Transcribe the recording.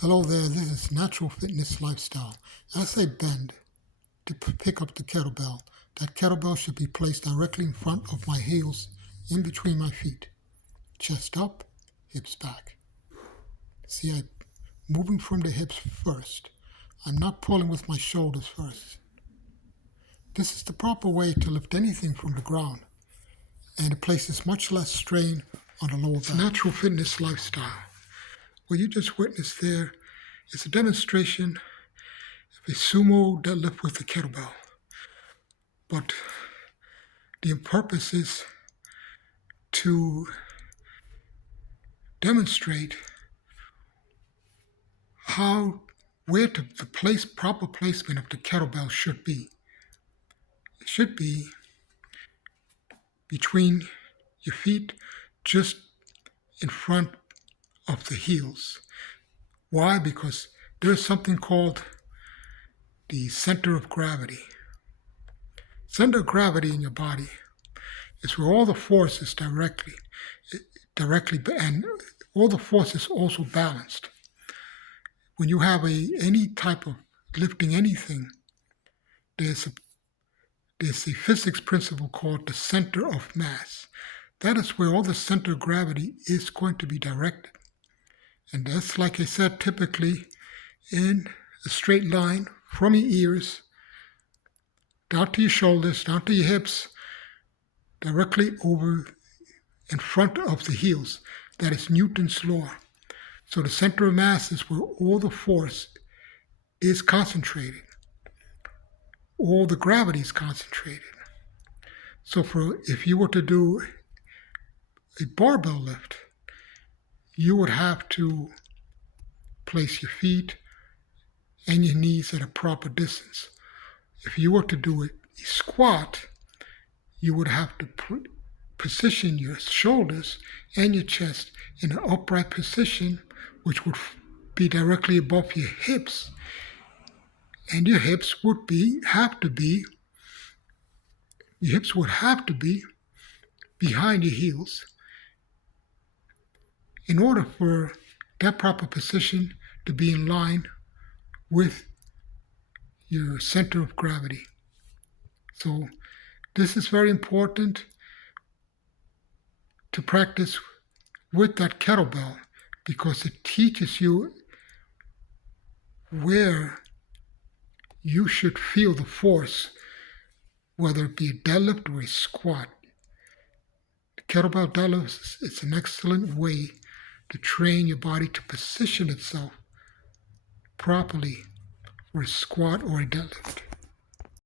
Hello there, this is Natural Fitness Lifestyle. As I bend to pick up the kettlebell, that kettlebell should be placed directly in front of my heels, in between my feet. Chest up, hips back. See, I'm moving from the hips first. I'm not pulling with my shoulders first. This is the proper way to lift anything from the ground, and it places much less strain on the lower back. Natural Fitness Lifestyle. What you just witnessed there is a demonstration of a sumo deadlift with a kettlebell. But the purpose is to demonstrate where the proper placement of the kettlebell should be. It should be between your feet, just in front of the heels. Why? Because there's something called the center of gravity. Center of gravity in your body is where all the force is directly, and all the force is also balanced. When you have any type of lifting anything, there's a physics principle called the center of mass. That is where all the center of gravity is going to be directed. And that's, like I said, typically in a straight line from your ears down to your shoulders, down to your hips, directly over in front of the heels. That is Newton's law. So the center of mass is where all the force is concentrated. All the gravity is concentrated. So if you were to do a barbell lift, you would have to place your feet and your knees at a proper distance. If you were to do a squat, you would have to position your shoulders and your chest in an upright position, which would be directly above your hips. And your hips would have to be behind your heels. In order for that proper position to be in line with your center of gravity. So this is very important to practice with that kettlebell, because it teaches you where you should feel the force, whether it be a deadlift or a squat. The kettlebell deadlift is an excellent way to train your body to position itself properly for a squat or a deadlift.